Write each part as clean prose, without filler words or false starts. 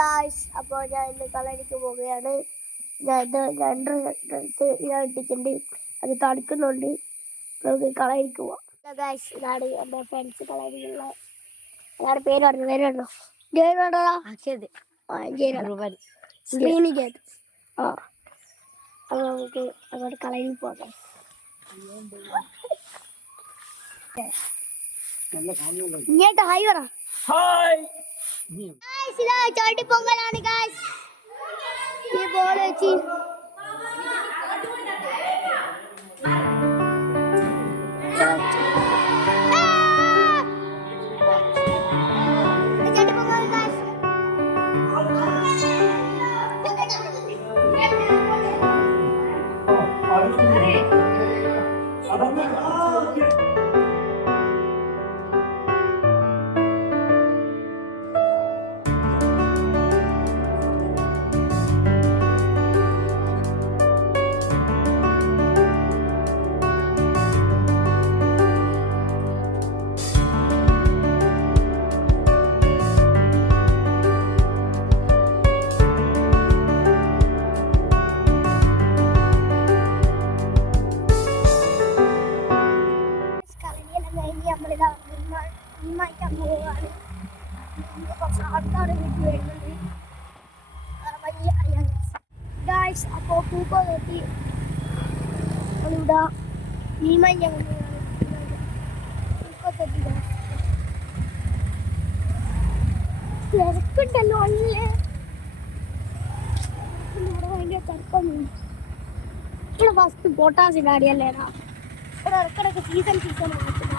Guys, അപ്പോൾ ഞാൻ ഇന്ന് കളരിക്ക് പോവുകയാണ്. ഞാൻ രണ്ട് ഡ്രസ്സ് ഞാൻ ഇട്ടിട്ടുണ്ട്, അത് തണുക്കുന്നുണ്ട്. നമുക്ക് കളരിക്ക് പോവാം. ഗായ്സ്, ഇതാണ് എൻ്റെ ഫ്രണ്ട്സ് കളരിക്കുള്ള. അതാണ് പേര് പറഞ്ഞോ ശ്രീനികേത്. അപ്പോൾ നമുക്ക് അങ്ങോട്ട് കളരിയിൽ പോകാം. ഇങ്ങോട്ട് ഹായ് പറ. ചോട്ടി പൊങ്കലാണ് ഗായ്സ്. ഈ ബോൾ വെച്ച് ാൻ പോവുകയാണ്. കുറച്ച് ആൾക്കാർ വീട്ടിൽ വരുന്നുണ്ട്. വലിയ ഗായ്സ്, അപ്പോൾ പൂപ്പ കെട്ടി ഇവിടെ മീമഞ്ഞ തിരക്കുണ്ടല്ലോ. അല്ലേ ഇവിടെ ഭയങ്കര തിരക്കൊന്നും. ഇവിടെ ഫസ്റ്റ് പൊട്ടാസിൻ്റെ അടിയല്ലേടാ. ഇവിടെ ഇടക്കിടക്ക് സീസൺ നടത്തുക.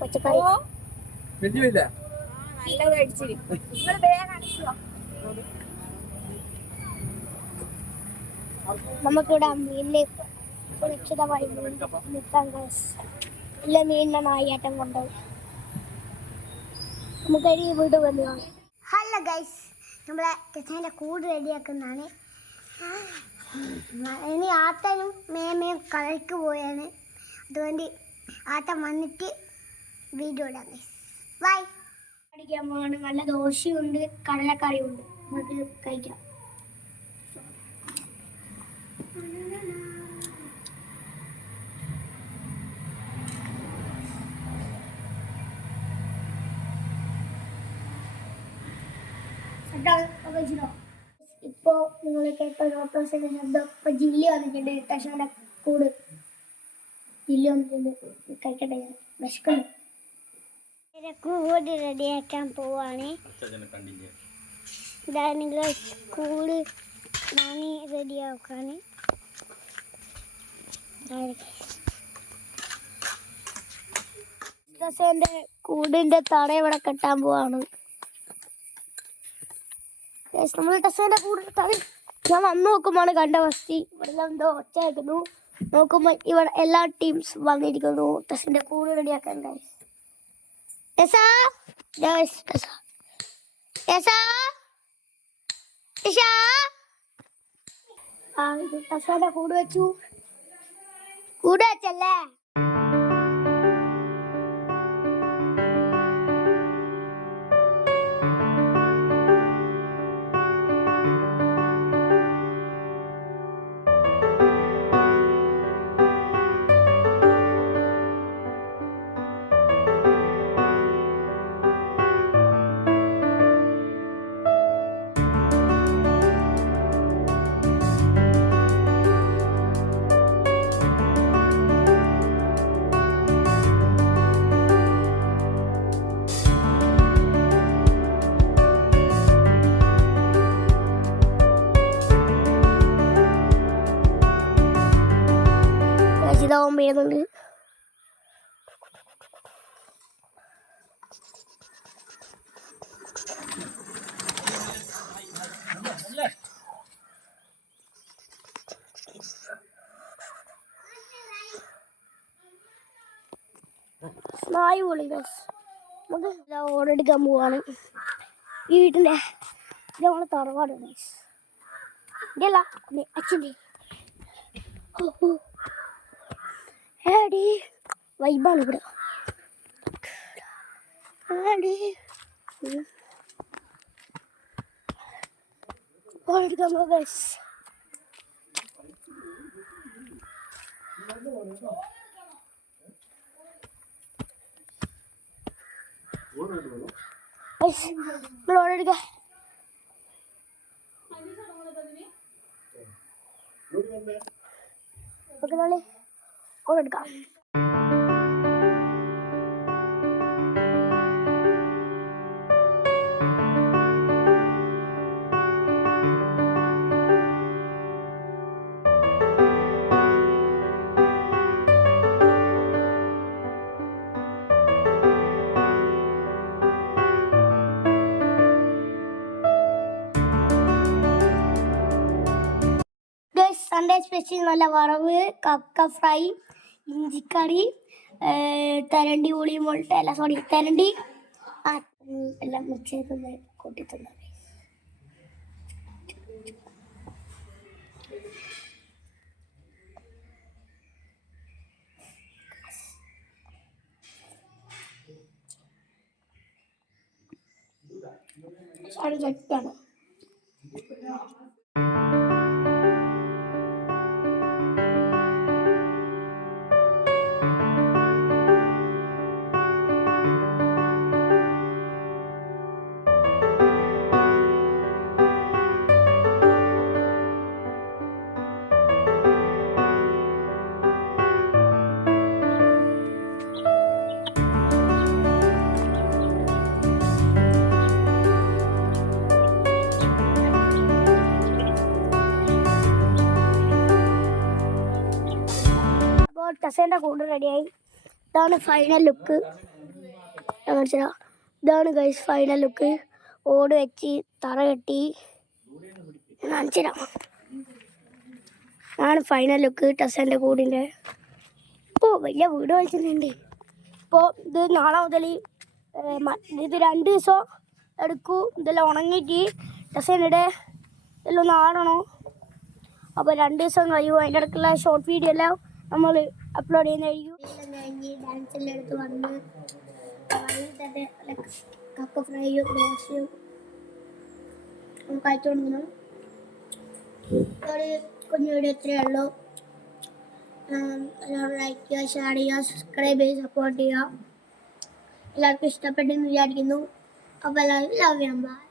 പച്ചക്കറി നമുക്കിവിടെ മീനിനെ സുരക്ഷിതമായി നിൽക്കാൻ ഇല്ല. മീനിനെ നായാട്ടം കൊണ്ടുപോകും. നമുക്കൊരു വീട് വന്നു. ഹലോ ഗൈസ്, നമ്മളെ കിച്ചൻ്റെ കൂട് റെഡിയാക്കുന്നതാണ്. ഇനി ആട്ടനും മേമയും കളയ്ക്ക് പോയാണ്. അതുകൊണ്ട് ആട്ടം വന്നിട്ട് വീഡിയോ ഇടാം ഗൈസ്. ബൈ. അടിക്കാൻ പോവാണ്. നല്ല ദോശയുണ്ട്, കടലക്കറിയുണ്ട്. നമുക്ക് കഴിക്കാം. ഇപ്പോ നിങ്ങൾ കേട്ട ഓട്ടോസിന്റെ ശബ്ദം. ഇപ്പൊ ജില്ലി വന്നിട്ടുണ്ട്. ടഷാന്റെ കൂട് ജില്ലി വന്നിട്ടുണ്ട്. കഴിക്കട്ടെ, ഞാൻ വിശക്കുന്നു. കൂട് റെഡിയാക്കാൻ പോവാണ്. ഇതാണ് കൂട് നാണി റെഡിയാക്കാണ്. ടസേന്റെ കൂടിന്റെ തട ഇവിടെ കെട്ടാൻ പോവാണ്. നമ്മൾ ടസേന്റെ കൂട് ഞാൻ വന്ന് നോക്കുമ്പോഴാണ് കണ്ട ഫസ്റ്റ് ഇവിടെ എന്തോ ഒച്ച കേൾക്കുന്നു. നോക്കുമ്പോൾ ഇവിടെ എല്ലാ ടീംസ് വന്നിരിക്കുന്നു ടസേന്റെ കൂട് റെഡിയാക്കാൻ. ടസേന്റെ കൂട് വെച്ചു. കൂട് വെച്ചല്ലേ. ഇതാവാൻ വരുന്നുണ്ട്. നാല് പൊളി ഗൈസ്. നമുക്ക് ഓടെടുക്കാൻ പോവാണ്. ഈ വീട്ടിൻ്റെ ഇത് നമ്മളെ തറവാട് ഗൈസ്. ഇതല്ല അച്ഛൻ്റെ ഏടി വൈബാണ് ഇവിടെ. ഏടി ഓടെടുക്കാൻ പോവാ ഗൈസ്. ഓടെടുക്ക ഓടെടുക്കാം. സൺഡേ സ്പെഷ്യൽ നല്ല വറവ്, കക്ക ഫ്രൈ, ഇഞ്ചിക്കറി, തെരണ്ടി പുളി മുട്ട അല്ല സോറി തെരണ്ടി എല്ലാം മിക്സ് ചെയ്ത് കൂട്ടിത്തുന്നത്. ചട്ടാണ്. ടസേൻ്റെ കൂട് റെഡിയായി. ഇതാണ് ഫൈനൽ ലുക്ക്. മനസ്സിലാ, ഇതാണ് ഗൈസ് ഫൈനൽ ലുക്ക്. ഓട് വെച്ച് തറ കെട്ടി കാണിച്ചുതരാം. ഇതാണ് ഫൈനൽ ലുക്ക് ടസേൻ്റെ കൂടിൻ്റെ. ഇപ്പോൾ വലിയ വീട് കളിച്ചിട്ടുണ്ട്. ഇപ്പോൾ ഇത് നാളെ മുതൽ ഇത് 2 ദിവസം എടുക്കും. ഇതെല്ലാം ഉണങ്ങിയിട്ട് ടസേൻ്റെ എല്ലാം ഒന്ന് ആടണം. അപ്പോൾ 2 ദിവസം കഴിയും. അതിൻ്റെ ഇടയ്ക്കുള്ള ഷോർട്ട് വീഡിയോ എല്ലാം നമ്മൾ അപ്ലോഡ് ചെയ്യുന്നതായിരിക്കും. കഴിഞ്ഞ് ഡാൻസെല്ലാം എടുത്ത് വന്ന് തന്നെ കക്ക ഫ്രൈയും ദോശയും കഴിച്ചുകൊണ്ടിരുന്നു. ഒരു കുഞ്ഞു വീഡിയോ ഇത്രയേ ഉള്ളൂ. എല്ലാവരും ലൈക്ക് ചെയ്യുക, ഷെയർ ചെയ്യുക, സബ്സ്ക്രൈബ് ചെയ്യുക, സപ്പോർട്ട് ചെയ്യുക. എല്ലാവർക്കും ഇഷ്ടപ്പെട്ടെന്ന് വിചാരിക്കുന്നു. അപ്പോൾ എല്ലാവരും ലവ് ചെയ്യാം. ബൈ.